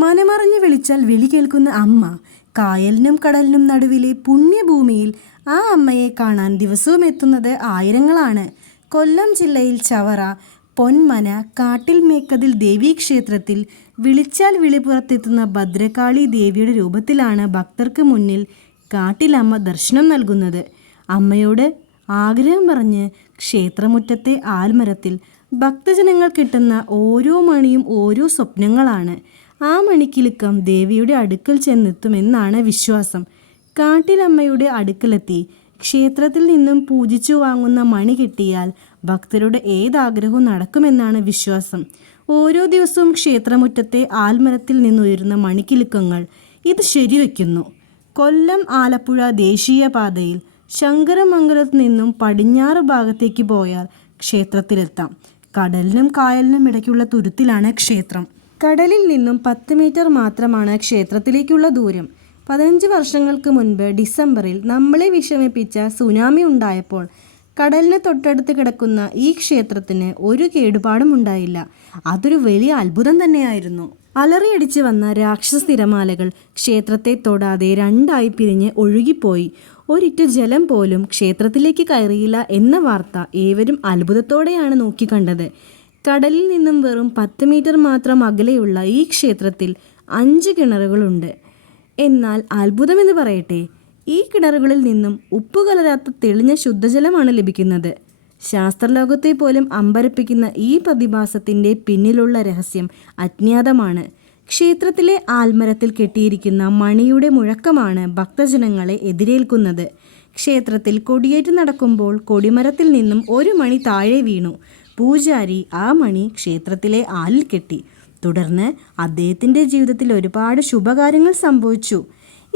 മനമറിഞ്ഞ് വിളിച്ചാൽ വിളി കേൾക്കുന്ന അമ്മ, കായലിനും കടലിനും നടുവിലെ പുണ്യഭൂമിയിൽ ആ അമ്മയെ കാണാൻ ദിവസവും എത്തുന്നത് ആയിരങ്ങളാണ്. കൊല്ലം ജില്ലയിൽ ചവറ, പൊന്മന, കാട്ടിൽ മേക്കതിൽ ദേവീക്ഷേത്രത്തിൽ വിളിച്ചാൽ വിളിപുറത്തെത്തുന്ന ഭദ്രകാളി ദേവിയുടെ രൂപത്തിലാണ് ഭക്തർക്ക് മുന്നിൽ കാട്ടിലമ്മ ദർശനം നൽകുന്നത്. അമ്മയോട് ആഗ്രഹം പറഞ്ഞ് ക്ഷേത്രമുറ്റത്തെ ആൽമരത്തിൽ ഭക്തജനങ്ങൾ കിട്ടുന്ന ഓരോ മണിയും ഓരോ സ്വപ്നങ്ങളാണ്. ആ മണിക്കിലുക്കം ദേവിയുടെ അടുക്കൽ ചെന്നെത്തുമെന്നാണ് വിശ്വാസം. കാട്ടിലമ്മയുടെ അടുക്കലെത്തി ക്ഷേത്രത്തിൽ നിന്നും പൂജിച്ചു വാങ്ങുന്ന മണി കിട്ടിയാൽ ഭക്തരുടെ ഏതാഗ്രഹവും നടക്കുമെന്നാണ് വിശ്വാസം. ഓരോ ദിവസവും ക്ഷേത്രമുറ്റത്തെ ആൽമരത്തിൽ നിന്നുയരുന്ന മണിക്കിലുക്കങ്ങൾ ഇത് ശരിവയ്ക്കുന്നു. കൊല്ലം ആലപ്പുഴ ദേശീയപാതയിൽ ശങ്കരമംഗലത്ത് നിന്നും പടിഞ്ഞാറ് ഭാഗത്തേക്ക് പോയാൽ ക്ഷേത്രത്തിലെത്താം. കടലിനും കായലിനും ഇടയ്ക്കുള്ള തുരുത്തിലാണ് ക്ഷേത്രം. കടലിൽ നിന്നും 10 മീറ്റർ മാത്രമാണ് ക്ഷേത്രത്തിലേക്കുള്ള ദൂരം. 15 വർഷങ്ങൾക്ക് മുൻപ് ഡിസംബറിൽ നമ്മളെ വിഷമിപ്പിച്ച സുനാമി ഉണ്ടായപ്പോൾ കടലിന് തൊട്ടടുത്ത് കിടക്കുന്ന ഈ ക്ഷേത്രത്തിന് ഒരു കേടുപാടും ഉണ്ടായില്ല. അതൊരു വലിയ അത്ഭുതം തന്നെയായിരുന്നു. അലറിയടിച്ച് വന്ന രാക്ഷസ തിരമാലകൾ ക്ഷേത്രത്തെ തൊടാതെ രണ്ടായി പിരിഞ്ഞ് ഒഴുകിപ്പോയി. ഒരിറ്റു ജലം പോലും ക്ഷേത്രത്തിലേക്ക് കയറിയില്ല എന്ന വാർത്ത ഏവരും അത്ഭുതത്തോടെയാണ് നോക്കിക്കണ്ടത്. കടലിൽ നിന്നും വെറും 10 മീറ്റർ മാത്രം അകലെയുള്ള ഈ ക്ഷേത്രത്തിൽ 5 കിണറുകളുണ്ട്. എന്നാൽ അത്ഭുതമെന്ന് പറയട്ടെ, ഈ കിണറുകളിൽ നിന്നും ഉപ്പ് കലരാത്ത തെളിഞ്ഞ ശുദ്ധജലമാണ് ലഭിക്കുന്നത്. ശാസ്ത്രലോകത്തെ പോലും അമ്പരപ്പിക്കുന്ന ഈ പ്രതിഭാസത്തിൻ്റെ പിന്നിലുള്ള രഹസ്യം അജ്ഞാതമാണ്. ക്ഷേത്രത്തിലെ ആൽമരത്തിൽ കെട്ടിയിരിക്കുന്ന മണിയുടെ മുഴക്കമാണ് ഭക്തജനങ്ങളെ എതിരേൽക്കുന്നത്. ക്ഷേത്രത്തിൽ കൊടിയേറ്റ് നടക്കുമ്പോൾ കൊടിമരത്തിൽ നിന്നും ഒരു മണി താഴെ വീണു. പൂജാരി ആ മണി ക്ഷേത്രത്തിലെ ആലിൽ കെട്ടി. തുടർന്ന് അദ്ദേഹത്തിൻ്റെ ജീവിതത്തിൽ ഒരുപാട് ശുഭകാര്യങ്ങൾ സംഭവിച്ചു.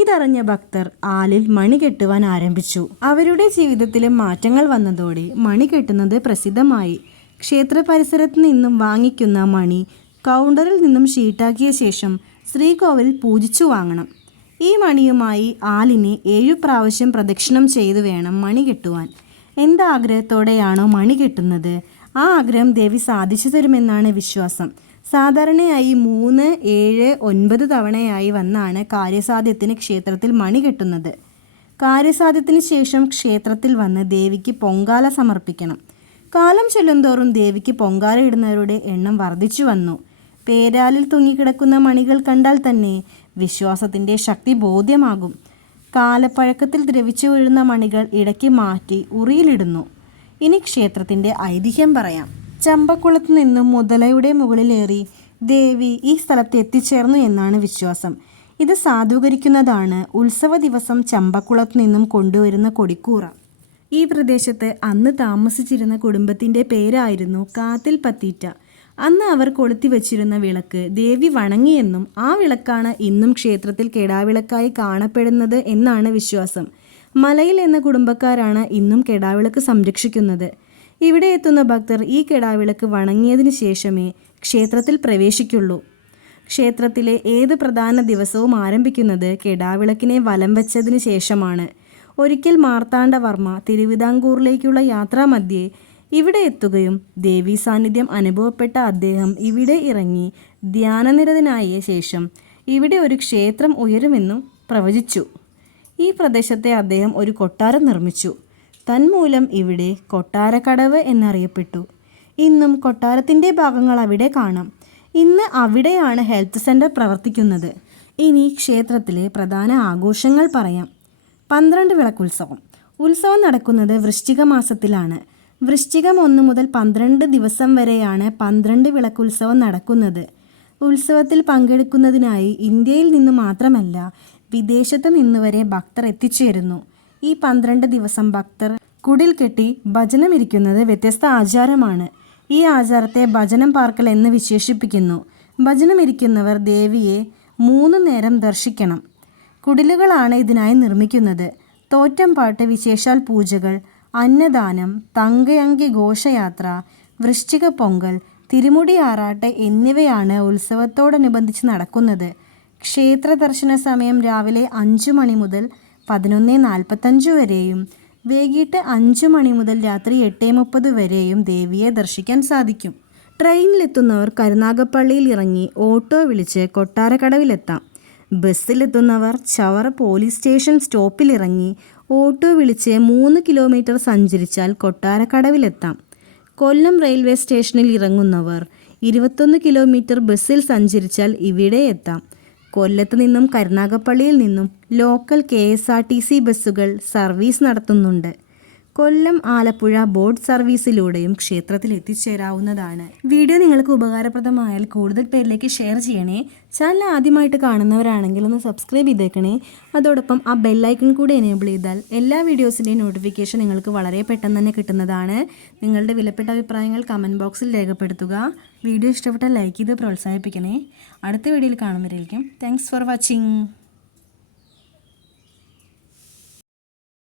ഇതറിഞ്ഞ ഭക്തർ ആലിൽ മണി കെട്ടുവാൻ ആരംഭിച്ചു. അവരുടെ ജീവിതത്തിലും മാറ്റങ്ങൾ വന്നതോടെ മണി കെട്ടുന്നത് പ്രസിദ്ധമായി. ക്ഷേത്ര പരിസരത്ത് നിന്നും വാങ്ങിക്കുന്ന മണി കൗണ്ടറിൽ നിന്നും ഷീട്ടാക്കിയ ശേഷം ശ്രീകോവിലിൽ പൂജിച്ചു വാങ്ങണം. ഈ മണിയുമായി ആലിനെ 7 പ്രാവശ്യം പ്രദക്ഷിണം ചെയ്തു വേണം മണി കെട്ടുവാൻ. എന്താഗ്രഹത്തോടെയാണോ മണി കെട്ടുന്നത് ആ ആഗ്രഹം ദേവി സാധിച്ചു തരുമെന്നാണ് വിശ്വാസം. സാധാരണയായി 3, 7, 9 തവണയായി വന്നാണ് കാര്യസാധ്യത്തിന് ക്ഷേത്രത്തിൽ മണി കെട്ടുന്നത്. കാര്യസാധ്യത്തിന് ശേഷം ക്ഷേത്രത്തിൽ വന്ന് ദേവിക്ക് പൊങ്കാല സമർപ്പിക്കണം. കാലം ചെല്ലുന്തോറും ദേവിക്ക് പൊങ്കാല ഇടുന്നവരുടെ എണ്ണം വർദ്ധിച്ചു വന്നു. പേരാലിൽ തൂങ്ങിക്കിടക്കുന്ന മണികൾ കണ്ടാൽ തന്നെ വിശ്വാസത്തിൻ്റെ ശക്തി ബോധ്യമാകും. കാലപ്പഴക്കത്തിൽ ദ്രവിച്ചു വീഴുന്ന മണികൾ ഇടയ്ക്ക് മാറ്റി ഉറിയിലിടുന്നു. ഇനി ക്ഷേത്രത്തിൻ്റെ ഐതിഹ്യം പറയാം. ചമ്പക്കുളത്ത് നിന്നും മുതലയുടെ മുകളിലേറി ദേവി ഈ സ്ഥലത്ത് എത്തിച്ചേർന്നു എന്നാണ് വിശ്വാസം. ഇത് സാധൂകരിക്കുന്നതാണ് ഉത്സവ ദിവസം ചമ്പക്കുളത്ത് നിന്നും കൊണ്ടുവരുന്ന കൊടിക്കൂറ. ഈ പ്രദേശത്ത് അന്ന് താമസിച്ചിരുന്ന കുടുംബത്തിൻ്റെ പേരായിരുന്നു കാത്തിൽ പത്തീറ്റ. അന്ന് അവർ കൊളുത്തി വച്ചിരുന്ന വിളക്ക് ദേവി വണങ്ങിയെന്നും ആ വിളക്കാണ് ഇന്നും ക്ഷേത്രത്തിൽ കെടാവിളക്കായി കാണപ്പെടുന്നത് എന്നാണ് വിശ്വാസം. മലയിൽ എന്ന കുടുംബക്കാരാണ് ഇന്നും കെടാവിളക്ക് സംരക്ഷിക്കുന്നത്. ഇവിടെ എത്തുന്ന ഭക്തർ ഈ കെടാവിളക്ക് വണങ്ങിയതിന് ശേഷമേ ക്ഷേത്രത്തിൽ പ്രവേശിക്കുള്ളൂ. ക്ഷേത്രത്തിലെ ഏത് പ്രധാന ദിവസവും ആരംഭിക്കുന്നത് കെടാവിളക്കിനെ വലം വെച്ചതിന് ശേഷമാണ്. ഒരിക്കൽ മാർത്താണ്ഡവർമ്മ തിരുവിതാംകൂറിലേക്കുള്ള യാത്രാമധ്യേ ഇവിടെ എത്തുകയും ദേവീ സാന്നിധ്യം അനുഭവപ്പെട്ട അദ്ദേഹം ഇവിടെ ഇറങ്ങി ധ്യാനനിരതനായ ശേഷം ഇവിടെ ഒരു ക്ഷേത്രം ഉയരുമെന്നും പ്രവചിച്ചു. ഈ പ്രദേശത്തെ അദ്ദേഹം ഒരു കൊട്ടാരം നിർമ്മിച്ചു. തന്മൂലം ഇവിടെ കൊട്ടാരക്കടവ് എന്നറിയപ്പെട്ടു. ഇന്നും കൊട്ടാരത്തിൻ്റെ ഭാഗങ്ങൾ അവിടെ കാണാം. ഇന്ന് അവിടെയാണ് ഹെൽത്ത് സെൻറ്റർ പ്രവർത്തിക്കുന്നത്. ഇനി ക്ഷേത്രത്തിലെ പ്രധാന ആഘോഷങ്ങൾ പറയാം. 12 വിളക്കുത്സവം. ഉത്സവം നടക്കുന്നത് വൃശ്ചിക മാസത്തിലാണ്. വൃശ്ചികം 1 മുതൽ 12 ദിവസം വരെയാണ് 12 വിളക്കുത്സവം നടക്കുന്നത്. ഉത്സവത്തിൽ പങ്കെടുക്കുന്നതിനായി ഇന്ത്യയിൽ നിന്ന് മാത്രമല്ല വിദേശത്ത് നിന്നുവരെ ഭക്തർ എത്തിച്ചേരുന്നു. ഈ 12 ദിവസം ഭക്തർ കുടിൽ കെട്ടി ഭജനമിരിക്കുന്നത് വ്യത്യസ്ത ആചാരമാണ്. ഈ ആചാരത്തെ ഭജനം പാർക്കൽ എന്ന് വിശേഷിപ്പിക്കുന്നു. ഭജനമിരിക്കുന്നവർ ദേവിയെ 3 നേരം ദർശിക്കണം. കുടിലുകളാണ് ഇതിനായി നിർമ്മിക്കുന്നത്. തോറ്റംപാട്ട്, വിശേഷാൽ പൂജകൾ, അന്നദാനം, തങ്കയങ്കി ഘോഷയാത്ര, വൃശ്ചിക പൊങ്കൽ, തിരുമുടി ആറാട്ട് എന്നിവയാണ് ഉത്സവത്തോടനുബന്ധിച്ച് നടക്കുന്നത്. ക്ഷേത്ര ദർശന സമയം രാവിലെ 5 മണി മുതൽ 11:45 വരെയും വൈകിട്ട് 5 മണി മുതൽ രാത്രി 8:30 വരെയും ദേവിയെ ദർശിക്കാൻ സാധിക്കും. ട്രെയിനിലെത്തുന്നവർ കരുനാഗപ്പള്ളിയിൽ ഇറങ്ങി ഓട്ടോ വിളിച്ച് കൊട്ടാരക്കടവിലെത്താം. ബസ്സിലെത്തുന്നവർ ചവറ പോലീസ് സ്റ്റേഷൻ സ്റ്റോപ്പിലിറങ്ങി ഓട്ടോ വിളിച്ച് 3 കിലോമീറ്റർ സഞ്ചരിച്ചാൽ കൊട്ടാരക്കടവിലെത്താം. കൊല്ലം റെയിൽവേ സ്റ്റേഷനിൽ ഇറങ്ങുന്നവർ 21 കിലോമീറ്റർ ബസ്സിൽ സഞ്ചരിച്ചാൽ ഇവിടെ എത്താം. കൊല്ലത്ത് നിന്നും കരുനാഗപ്പള്ളിയിൽ നിന്നും ലോക്കൽ KSRTC ബസ്സുകൾ സർവീസ് നടത്തുന്നുണ്ട്. കൊല്ലം ആലപ്പുഴ ബോട്ട് സർവീസിലൂടെയും ക്ഷേത്രത്തിൽ എത്തിച്ചേരാവുന്നതാണ്. വീഡിയോ നിങ്ങൾക്ക് ഉപകാരപ്രദമായാൽ കൂടുതൽ പേരിലേക്ക് ഷെയർ ചെയ്യണേ. ചാനൽ ആദ്യമായിട്ട് കാണുന്നവരാണെങ്കിൽ ഒന്ന് സബ്സ്ക്രൈബ് ചെയ്തേക്കണേ. അതോടൊപ്പം ആ ബെല്ലൈക്കൺ കൂടി എനേബിൾ ചെയ്താൽ എല്ലാ വീഡിയോസിൻ്റെയും നോട്ടിഫിക്കേഷൻ നിങ്ങൾക്ക് വളരെ പെട്ടെന്ന് തന്നെ കിട്ടുന്നതാണ്. നിങ്ങളുടെ വിലപ്പെട്ട അഭിപ്രായങ്ങൾ കമൻറ്റ് ബോക്സിൽ രേഖപ്പെടുത്തുക. വീഡിയോ ഇഷ്ടപ്പെട്ടാൽ ലൈക്ക് ചെയ്ത് പ്രോത്സാഹിപ്പിക്കണേ. അടുത്ത വീഡിയോയിൽ കാണുന്നവരായിരിക്കും. Thanks for watching.